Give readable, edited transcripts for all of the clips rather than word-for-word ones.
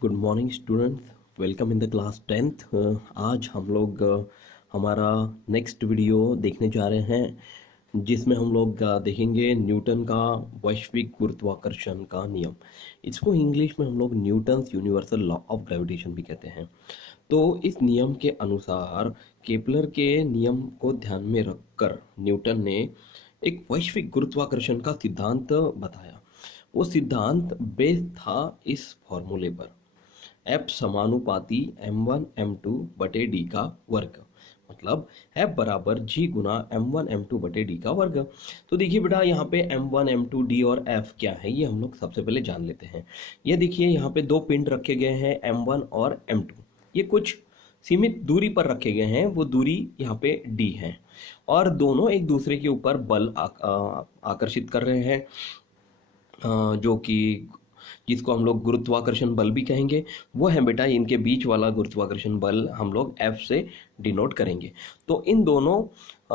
Good morning students, welcome in the class 10th। आज हम लोग हमारा नेक्स्ट वीडियो देखने जा रहे हैं जिसमें हम लोग देखेंगे न्यूटन का वैश्विक गुरुत्वाकर्षण का नियम। इसको इंग्लिश में हम लोग Newton's universal law of gravitation भी कहते हैं। तो इस नियम के अनुसार केपलर के नियम को ध्यान में रखकर न्यूटन ने एक वैश्विक गुरुत्वाकर्षण का सिद्धांत बताया। वो सिद्धांत बेस्ड था इस फॉर्मूले पर, F समानुपाती m1 m2 बटे डी का वर्ग, मतलब F बराबर G गुना m1 m2 बटे डी का वर्ग। तो देखिए बेटा, यहाँ पे m1 m2 d और F क्या है ये हम लोग सबसे पहले जान लेते हैं। ये देखिए यहाँ पे दो पिंड रखे गए हैं m1 और m2। ये कुछ सीमित दूरी पर रखे गए हैं, वो दूरी यहाँ पे d है और दोनों एक दूसरे के ऊपर बल आकर्षित कर रहे हैं, जो कि जिसको हम लोग गुरुत्वाकर्षण बल भी कहेंगे। वो है बेटा इनके बीच वाला गुरुत्वाकर्षण बल हम लोग F से डिनोट करेंगे। तो इन दोनों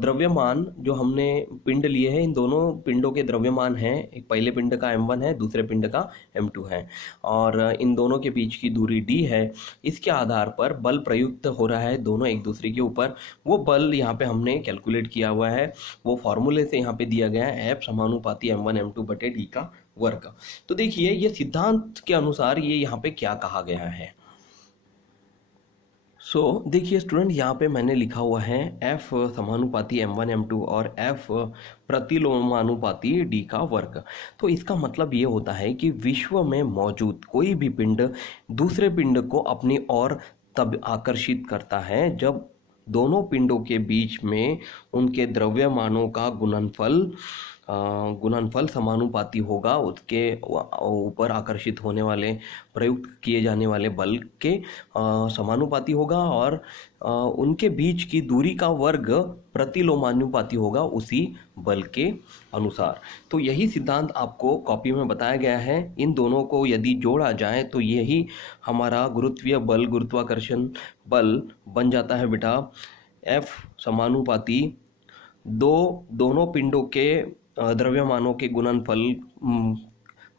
द्रव्यमान जो हमने पिंड लिए हैं, इन दोनों पिंडों के द्रव्यमान हैं, एक पहले पिंड का m1 है, दूसरे पिंड का m2 है और इन दोनों के बीच की दूरी d है। इसके आधार पर बल प्रयुक्त हो रहा है दोनों एक दूसरे के ऊपर। वो बल यहाँ पे हमने कैलकुलेट किया हुआ है, वो फॉर्मूले से यहाँ पे दिया गया है F समानुपाती m1 m2 बटे डी का वर्ग। तो देखिए ये सिद्धांत के अनुसार ये यहाँ पे क्या कहा गया है। देखिए स्टूडेंट, यहाँ पे मैंने लिखा हुआ है F समानुपाती m1 m2 और F प्रतिलोमानुपाती d का वर्ग। तो इसका मतलब ये होता है कि विश्व में मौजूद कोई भी पिंड दूसरे पिंड को अपनी ओर तब आकर्षित करता है जब दोनों पिंडों के बीच में उनके द्रव्यमानों का गुणनफल समानुपाती होगा उसके ऊपर आकर्षित होने वाले प्रयुक्त किए जाने वाले बल के समानुपाती होगा और उनके बीच की दूरी का वर्ग प्रतिलोमानुपाती होगा उसी बल के अनुसार। तो यही सिद्धांत आपको कॉपी में बताया गया है। इन दोनों को यदि जोड़ा जाए तो यही हमारा गुरुत्वीय बल, गुरुत्वाकर्षण बल बन जाता है बेटा F समानुपाती दोनों पिंडों के द्रव्यमानों के गुणनफल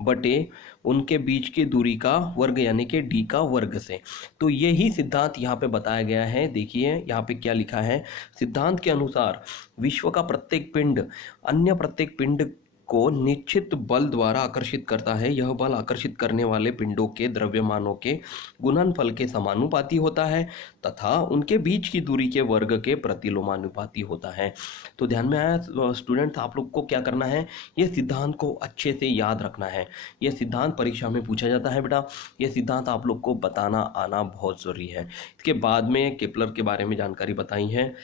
बटे उनके बीच की दूरी का वर्ग, यानी कि d का वर्ग से। तो यही सिद्धांत यहाँ पे बताया गया है। देखिए यहाँ पे क्या लिखा है। सिद्धांत के अनुसार विश्व का प्रत्येक पिंड अन्य प्रत्येक पिंड को निश्चित बल द्वारा आकर्षित करता है। यह बल आकर्षित करने वाले पिंडों के द्रव्यमानों के गुणनफल के समानुपाती होता है तथा उनके बीच की दूरी के वर्ग के प्रतिलोमानुपाती होता है। तो ध्यान में आया स्टूडेंट्स, आप लोग को क्या करना है, ये सिद्धांत को अच्छे से याद रखना है। यह सिद्धांत परीक्षा में पूछा जाता है बेटा। यह सिद्धांत आप लोग को बताना आना बहुत ज़रूरी है। इसके बाद में केपलर के बारे में जानकारी बताई है,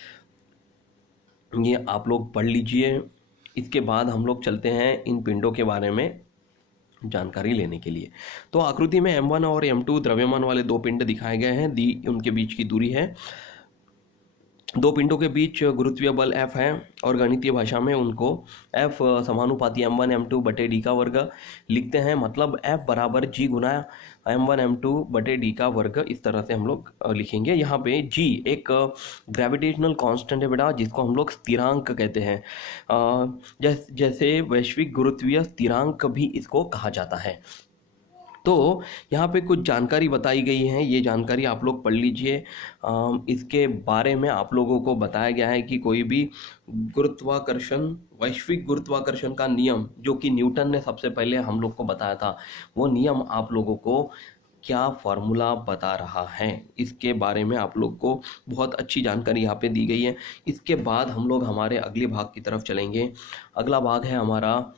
ये आप लोग पढ़ लीजिए। इसके बाद हम लोग चलते हैं इन पिंडों के बारे में जानकारी लेने के लिए। तो आकृति में m1 और m2 द्रव्यमान वाले दो पिंड दिखाए गए हैं। उनके बीच की दूरी है, दो पिंडों के बीच गुरुत्वीय बल F है और गणितीय भाषा में उनको F समानुपाती m1 m2 बटे डी का वर्ग लिखते हैं। मतलब F बराबर G गुना m1 m2 बटे डी का वर्ग, इस तरह से हम लोग लिखेंगे। यहाँ पे G एक ग्रेविटेशनल कांस्टेंट है बेटा, जिसको हम लोग स्थिरांक कहते हैं। जैसे वैश्विक गुरुत्वीय स्थिरांक भी इसको कहा जाता है। तो यहाँ पे कुछ जानकारी बताई गई है, ये जानकारी आप लोग पढ़ लीजिए। इसके बारे में आप लोगों को बताया गया है कि कोई भी गुरुत्वाकर्षण, वैश्विक गुरुत्वाकर्षण का नियम जो कि न्यूटन ने सबसे पहले हम लोग को बताया था, वो नियम आप लोगों को क्या फॉर्मूला बता रहा है, इसके बारे में आप लोग को बहुत अच्छी जानकारी यहाँ पे दी गई है। इसके बाद हम लोग हमारे अगले भाग की तरफ चलेंगे। अगला भाग है हमारा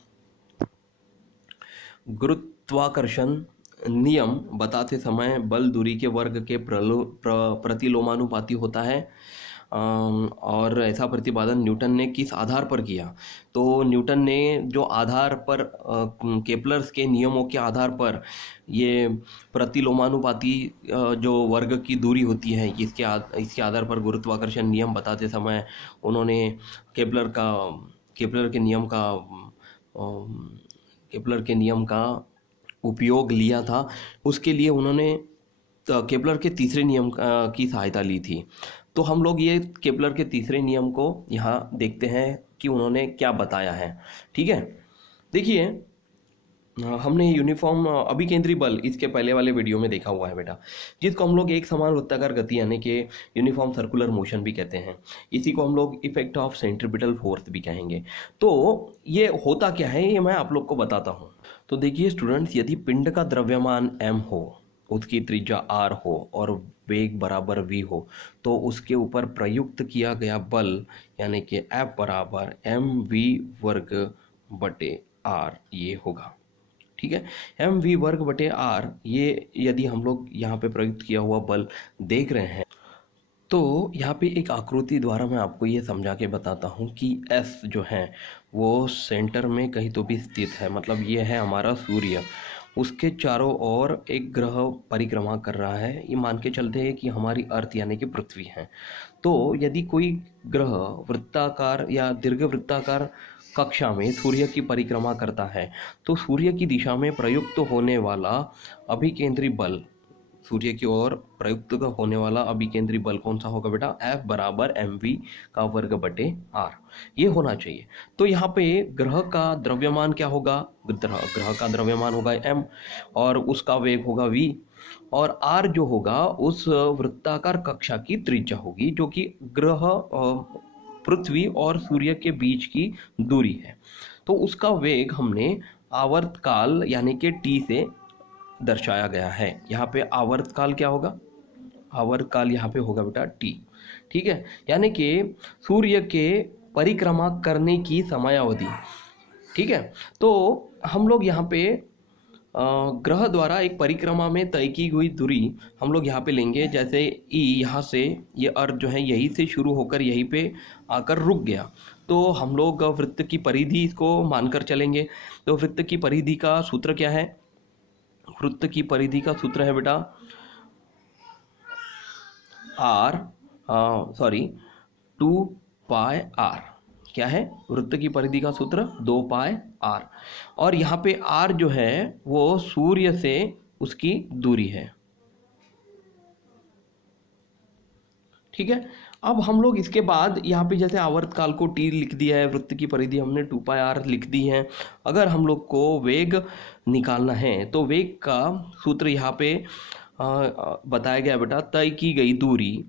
गुरुत्वाकर्षण नियम बताते समय बल दूरी के वर्ग के प्रतिलोमानुपाती होता है। और ऐसा प्रतिपादन न्यूटन ने किस आधार पर किया? तो न्यूटन ने जो आधार पर केपलर्स के नियमों के आधार पर ये प्रतिलोमानुपाती जो वर्ग की दूरी होती है, इसके आधार पर गुरुत्वाकर्षण नियम बताते समय उन्होंने केपलर के नियम का उपयोग लिया था। उसके लिए उन्होंने केपलर के तीसरे नियम की सहायता ली थी। तो हम लोग ये केपलर के तीसरे नियम को यहाँ देखते हैं कि उन्होंने क्या बताया है। ठीक है, देखिए हमने यूनिफॉर्म अभिकेंद्री बल इसके पहले वाले वीडियो में देखा हुआ है बेटा, जिसको हम लोग एक समान वृत्ताकार गति यानी कि यूनिफॉर्म सर्कुलर मोशन भी कहते हैं। इसी को हम लोग इफेक्ट ऑफ सेंट्रीपिटल फोर्स भी कहेंगे। तो ये होता क्या है ये मैं आप लोग को बताता हूँ। तो देखिए स्टूडेंट्स, यदि पिंड का द्रव्यमान m हो, उसकी त्रिज्या r हो और वेग बराबर v हो, तो उसके ऊपर प्रयुक्त किया गया बल यानी कि F बराबर mv वर्ग बटे r ये होगा। ठीक है, mv वर्ग बटे r, ये यदि हम लोग यहाँ पे प्रयुक्त किया हुआ बल देख रहे हैं तो यहाँ पे एक आकृति द्वारा मैं आपको ये समझा के बताता हूँ कि S जो है वो सेंटर में कहीं तो भी स्थित है। मतलब ये है हमारा सूर्य, उसके चारों ओर एक ग्रह परिक्रमा कर रहा है। ये मान के चलते हैं कि हमारी अर्थ यानी कि पृथ्वी है। तो यदि कोई ग्रह वृत्ताकार या दीर्घ वृत्ताकार कक्षा में सूर्य की परिक्रमा करता है तो सूर्य की दिशा में प्रयुक्त होने वाला अभिकेंद्री बल, सूर्य की ओर प्रयुक्त होने वाला अभिकेंद्री बल कौन सा होगा बेटा? F बराबर mv का वर्ग बटे r, ये होना चाहिए। तो यहाँ पे ग्रह का द्रव्यमान क्या होगा? ग्रह का द्रव्यमान होगा m और उसका वेग होगा v, और r जो होगा उस वृत्ताकार कक्षा की त्रिज्या होगी जो कि ग्रह पृथ्वी और सूर्य के बीच की दूरी है। तो उसका वेग हमने आवर्तकाल यानी कि t से दर्शाया गया है। यहाँ पे आवर्तकाल क्या होगा? आवर्तकाल यहाँ पे होगा बेटा t। ठीक है, यानी कि सूर्य के परिक्रमा करने की समयावधि। ठीक है, तो हम लोग यहाँ पे ग्रह द्वारा एक परिक्रमा में तय की हुई दूरी हम लोग यहाँ पे लेंगे। जैसे ई यहाँ से ये अर्थ जो है यहीं से शुरू होकर यहीं पे आकर रुक गया, तो हम लोग वृत्त की परिधि इसको मानकर चलेंगे। तो वृत्त की परिधि का सूत्र क्या है? वृत्त की परिधि का सूत्र है बेटा टू पाई r। क्या है वृत्त की परिधि का सूत्र? 2 पाई r। और यहाँ पे r जो है वो सूर्य से उसकी दूरी है। ठीक है, अब हम लोग इसके बाद यहाँ पे जैसे आवर्तकाल को t लिख दिया है, वृत्त की परिधि हमने 2 पाई r लिख दी है। अगर हम लोग को वेग निकालना है तो वेग का सूत्र यहाँ पे बताया गया बेटा, तय की गई दूरी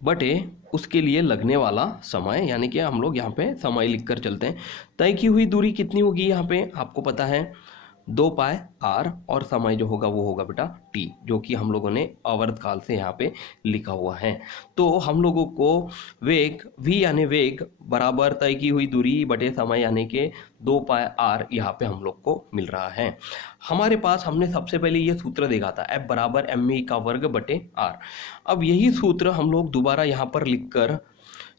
बटे उसके लिए लगने वाला समय, यानी कि हम लोग यहाँ पे समय लिखकर चलते हैं। तय की हुई दूरी कितनी होगी यहाँ पे आपको पता है? 2 पाई r, और समय जो होगा वो होगा बेटा t, जो कि हम लोगों ने आवर्तकाल से यहाँ पे लिखा हुआ है। तो हम लोगों को वेग v यानी वेग बराबर तय की हुई दूरी बटे समय यानी कि 2 पाई r यहाँ पे हम लोग को मिल रहा है। हमारे पास हमने सबसे पहले ये सूत्र देखा था F बराबर mv का वर्ग बटे r। अब यही सूत्र हम लोग दोबारा यहाँ पर लिखकर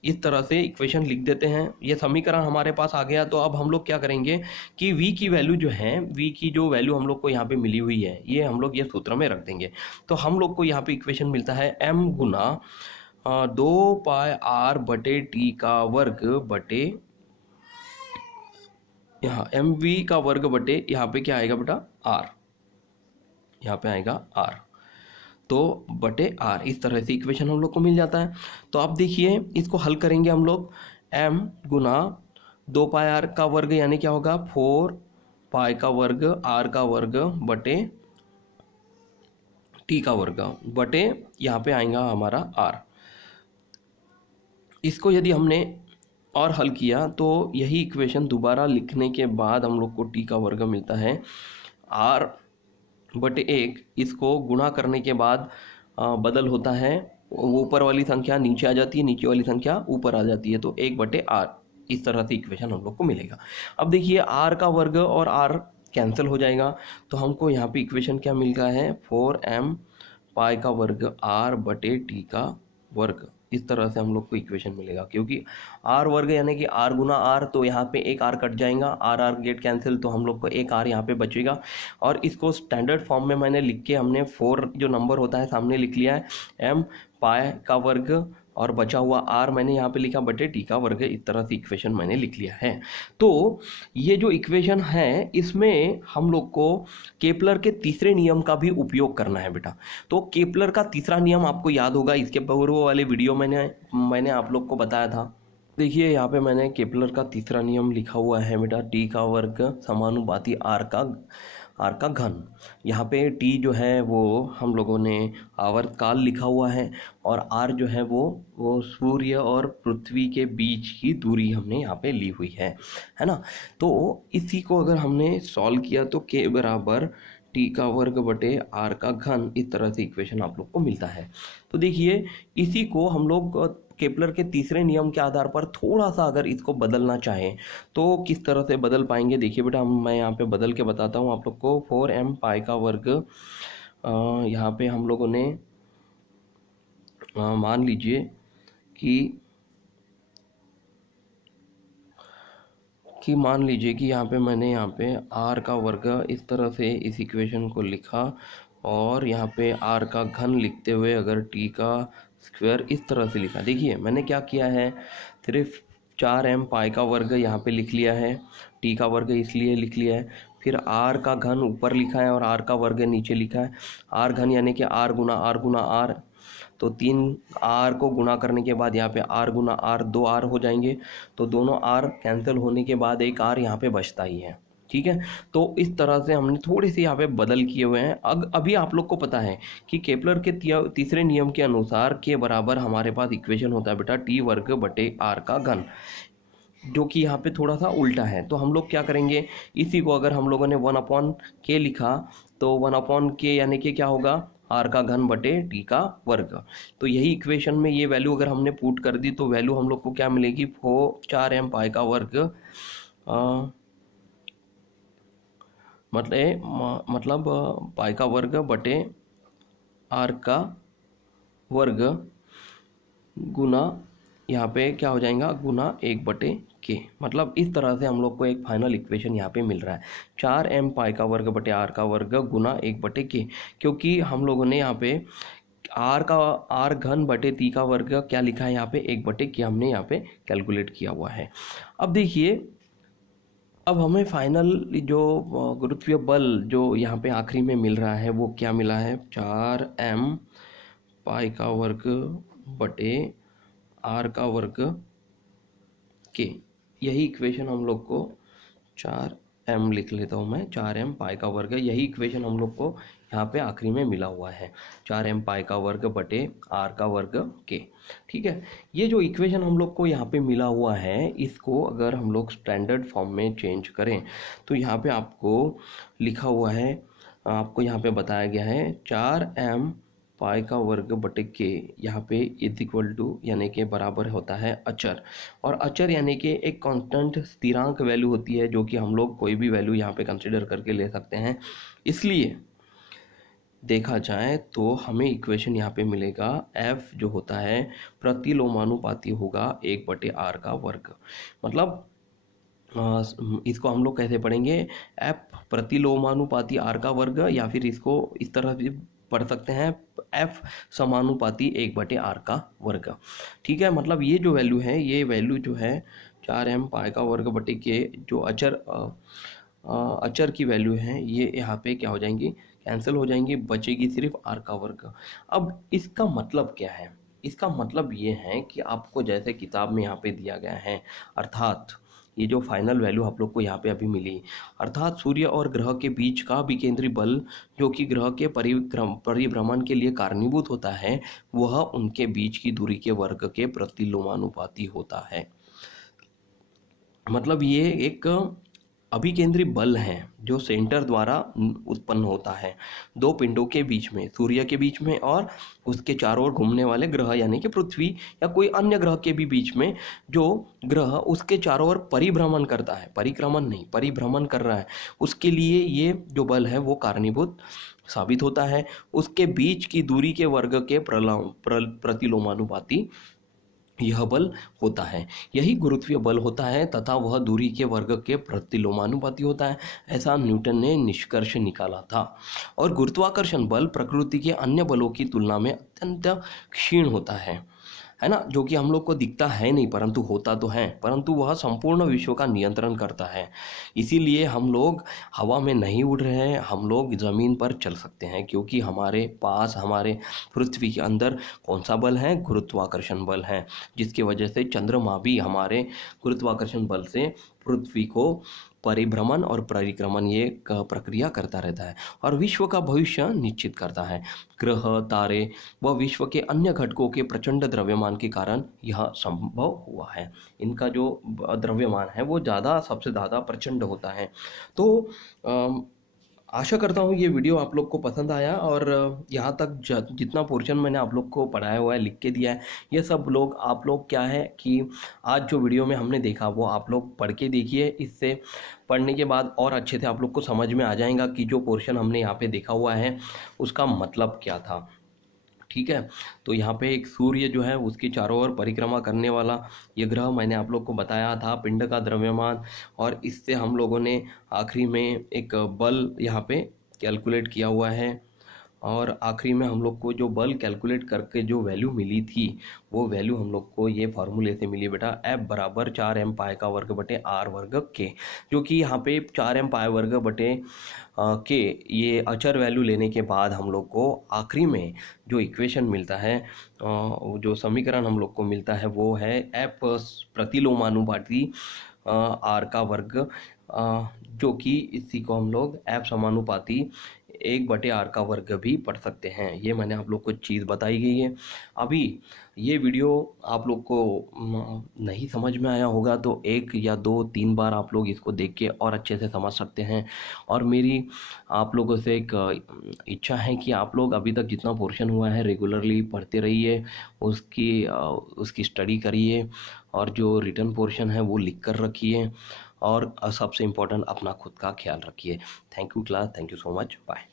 इस तरह से इक्वेशन लिख देते हैं। ये समीकरण हमारे पास आ गया। तो अब हम लोग क्या करेंगे कि v की वैल्यू जो है, v की जो वैल्यू हम लोग को यहाँ पे मिली हुई है, ये हम लोग ये सूत्र में रख देंगे। तो हम लोग को यहाँ पे इक्वेशन मिलता है m गुना 2 पाई r बटे t का वर्ग बटे यहाँ mv का वर्ग बटे यहाँ पे क्या आएगा बेटा? r, यहाँ पे आएगा r, तो बटे r। इस तरह से इक्वेशन हम लोग को मिल जाता है। तो अब देखिए इसको हल करेंगे हम लोग। m गुना 2 पाई r का वर्ग यानी क्या होगा? 4 पाई का वर्ग r का वर्ग बटे t का वर्ग बटे यहाँ पे आएगा हमारा r। इसको यदि हमने और हल किया तो यही इक्वेशन दोबारा लिखने के बाद हम लोग को t का वर्ग मिलता है r बटे 1। इसको गुणा करने के बाद बदल होता है, वो ऊपर वाली संख्या नीचे आ जाती है, नीचे वाली संख्या ऊपर आ जाती है, तो 1 बटे r। इस तरह से इक्वेशन हम लोग को मिलेगा। अब देखिए r का वर्ग और r कैंसिल हो जाएगा, तो हमको यहाँ पे इक्वेशन क्या मिल रहा है? 4m पाई का वर्ग r बटे t का वर्ग। इस तरह से हम लोग को इक्वेशन मिलेगा, क्योंकि r वर्ग यानी कि r गुना r, तो यहाँ पे एक r कट जाएगा, r गेट कैंसिल, तो हम लोग को एक r यहाँ पे बचेगा। और इसको स्टैंडर्ड फॉर्म में मैंने लिख के हमने 4 जो नंबर होता है सामने लिख लिया है, m पाई का वर्ग और बचा हुआ r मैंने यहाँ पे लिखा बटे t का वर्ग। इस तरह से इक्वेशन मैंने लिख लिया है। तो ये जो इक्वेशन है इसमें हम लोग को केपलर के तीसरे नियम का भी उपयोग करना है बेटा। तो केपलर का तीसरा नियम आपको याद होगा, इसके पूर्व वाले वीडियो मैंने आप लोग को बताया था। देखिए यहाँ पे मैंने केपलर का तीसरा नियम लिखा हुआ है बेटा, टी का वर्ग समानुपाती आर का घन। यहाँ पे टी जो है वो हम लोगों ने आवर्तकाल लिखा हुआ है, और आर जो है वो सूर्य और पृथ्वी के बीच की दूरी हमने यहाँ पे ली हुई है ना। तो इसी को अगर हमने सॉल्व किया तो के बराबर टी का वर्ग बटे आर का घन, इस तरह से इक्वेशन आप लोग को मिलता है। तो देखिए इसी को हम लोग केपलर के तीसरे नियम के आधार पर थोड़ा सा अगर इसको बदलना चाहें तो किस तरह से बदल पाएंगे। देखिए बेटा मैं यहाँ पे बदल के बताता हूँ आप लोग को। 4m पाई का वर्ग, यहाँ पे हम लोगों ने मान लीजिए कि मान लीजिए कि यहाँ पे मैंने यहाँ पे r का वर्ग इस तरह से इस इक्वेशन को लिखा, और यहाँ पे r का घन लिखते हुए अगर t का स्क्वायर इस तरह से लिखा। देखिए मैंने क्या किया है, सिर्फ 4m पाई का वर्ग यहाँ पे लिख लिया है, t का वर्ग इसलिए लिख लिया है, फिर r का घन ऊपर लिखा है और r का वर्ग नीचे लिखा है। r घन यानी कि r गुना r, तो 3r को गुणा करने के बाद यहाँ पे r गुना r 2r हो जाएंगे, तो दोनों r कैंसिल होने के बाद एक r यहाँ पे बचता ही है। ठीक है, तो इस तरह से हमने थोड़े से यहाँ पे बदल किए हुए हैं। अभी आप लोग को पता है कि केपलर के तीसरे नियम के अनुसार के बराबर हमारे पास इक्वेशन होता है बेटा टी वर्ग बटे आर का घन, जो कि यहाँ पे थोड़ा सा उल्टा है। तो हम लोग क्या करेंगे, इसी को अगर हम लोगों ने 1/k लिखा तो 1/k यानी कि क्या होगा, आर का घन बटे टी का वर्ग। तो यही इक्वेशन में ये वैल्यू अगर हमने पुट कर दी तो वैल्यू हम लोग को क्या मिलेगी, 4m पाई का वर्ग, मतलब पाई का वर्ग बटे आर का वर्ग गुना यहाँ पे क्या हो जाएगा, गुना 1/k। मतलब इस तरह से हम लोग को एक फाइनल इक्वेशन यहाँ पे मिल रहा है, 4m पाई का वर्ग बटे आर का वर्ग गुना 1/k, क्योंकि हम लोगों ने यहाँ पे आर घन बटे टी का वर्ग क्या लिखा है, यहाँ पे 1/k हमने यहाँ पे कैलकुलेट किया हुआ है। अब देखिए अब हमें फाइनल जो गुरुत्वीय बल जो यहाँ पे आखिरी में मिल रहा है वो क्या मिला है, 4m पाई का वर्ग बटे आर का वर्ग के। यही इक्वेशन हम लोग को 4m लिख लेता हूँ मैं, 4m पाई का वर्ग, यही इक्वेशन हम लोग को यहाँ पे आखिरी में मिला हुआ है, 4m पाई का वर्ग बटे आर का वर्ग के। ठीक है, ये जो इक्वेशन हम लोग को यहाँ पे मिला हुआ है इसको अगर हम लोग स्टैंडर्ड फॉर्म में चेंज करें तो यहाँ पे आपको लिखा हुआ है, आपको यहाँ पे बताया गया है 4m पाई का वर्ग बटे के, यहाँ पे इज इक्वल टू यानी कि बराबर होता है अचर, और अचर यानी कि एक कांस्टेंट स्थिरांक वैल्यू होती है जो कि हम लोग कोई भी वैल्यू यहाँ पे कंसिडर करके ले सकते हैं। इसलिए देखा जाए तो हमें इक्वेशन यहाँ पे मिलेगा f जो होता है प्रतिलोमानुपाती होगा 1/r का वर्ग। मतलब इसको हम लोग कैसे पढ़ेंगे, f प्रतिलोमानुपाती r का वर्ग, या फिर इसको इस तरह भी पढ़ सकते हैं f समानुपाती 1/r का वर्ग। ठीक है, मतलब ये जो वैल्यू है, ये वैल्यू जो है 4m पाई का वर्ग बटे के जो अचर की वैल्यू है ये यहाँ पे क्या हो जाएंगी, कैंसिल हो जाएंगी, बचेगी सिर्फ आर का वर्ग। अब इसका मतलब क्या है, इसका मतलब ये है कि आपको जैसे किताब में यहाँ पे दिया गया है, अर्थात ये जो फाइनल वैल्यू आप लोग को यहाँ पे अभी मिली, अर्थात सूर्य और ग्रह के बीच का विकेंद्री बल जो कि ग्रह के परिभ्रमण के लिए कारणीभूत होता है वह उनके बीच की दूरी के वर्ग के प्रतिलोमानुपाती होता है। मतलब ये एक अभिकेंद्री बल है जो सेंटर द्वारा उत्पन्न होता है दो पिंडों के बीच में, सूर्य के बीच में और उसके चारों ओर घूमने वाले ग्रह यानी कि पृथ्वी या कोई अन्य ग्रह के भी बीच में, जो ग्रह उसके चारों ओर परिभ्रमण करता है, परिक्रमण नहीं परिभ्रमण कर रहा है, उसके लिए ये जो बल है वो कारणीभूत साबित होता है। उसके बीच की दूरी के वर्ग के प्रतिलोमानुपाती यह बल होता है, यही गुरुत्वीय बल होता है तथा वह दूरी के वर्ग के प्रतिलोमानुपाती होता है, ऐसा न्यूटन ने निष्कर्ष निकाला था। और गुरुत्वाकर्षण बल प्रकृति के अन्य बलों की तुलना में अत्यंत क्षीण होता है। है ना, जो कि हम लोग को दिखता है नहीं परंतु होता तो है, परंतु वह संपूर्ण विश्व का नियंत्रण करता है। इसीलिए हम लोग हवा में नहीं उड़ रहे हैं, हम लोग ज़मीन पर चल सकते हैं, क्योंकि हमारे पास हमारे पृथ्वी के अंदर कौन सा बल है, गुरुत्वाकर्षण बल है, जिसकी वजह से चंद्रमा भी हमारे गुरुत्वाकर्षण बल से पृथ्वी को परिभ्रमण और परिक्रमण ये प्रक्रिया करता रहता है और विश्व का भविष्य निश्चित करता है। ग्रह, तारे व विश्व के अन्य घटकों के प्रचंड द्रव्यमान के कारण यह संभव हुआ है। इनका जो द्रव्यमान है वो सबसे ज़्यादा प्रचंड होता है। तो आशा करता हूँ ये वीडियो आप लोग को पसंद आया और यहाँ तक जितना पोर्शन मैंने आप लोग को पढ़ाया हुआ है, लिख के दिया है, ये सब लोग आप लोग क्या है कि आज जो वीडियो में हमने देखा वो आप लोग पढ़ के देखिए। इससे पढ़ने के बाद और अच्छे से आप लोग को समझ में आ जाएगा कि जो पोर्शन हमने यहाँ पे देखा हुआ है उसका मतलब क्या था। ठीक है, तो यहाँ पे एक सूर्य जो है उसके चारों ओर परिक्रमा करने वाला ये ग्रह मैंने आप लोग को बताया था, पिंड का द्रव्यमान, और इससे हम लोगों ने आखिरी में एक बल यहाँ पे कैलकुलेट किया हुआ है। और आखिरी में हम लोग को जो बल कैलकुलेट करके जो वैल्यू मिली थी वो वैल्यू हम लोग को ये फार्मूले से मिली बेटा, F बराबर 4m पाई का वर्ग बटे r वर्ग के, जो कि यहाँ पे 4m पाई वर्ग बटे के ये अचर वैल्यू लेने के बाद हम लोग को आखिरी में जो इक्वेशन मिलता है, जो समीकरण हम लोग को मिलता है वो है F प्रतिलोमानुपाती r का वर्ग, जो कि इसी को हम लोग F समानुपाती 1/r का वर्ग भी पढ़ सकते हैं। ये मैंने आप लोग को चीज़ बताई गई है। अभी ये वीडियो आप लोग को नहीं समझ में आया होगा तो 1 या 2-3 बार आप लोग इसको देख के और अच्छे से समझ सकते हैं। और मेरी आप लोगों से एक इच्छा है कि आप लोग अभी तक जितना पोर्शन हुआ है रेगुलरली पढ़ते रहिए, उसकी स्टडी करिए और जो रिटर्न पोर्शन है वो लिख कर रखिए और सबसे इम्पोर्टेंट अपना खुद का ख्याल रखिए। Thank you class, thank you so much, bye.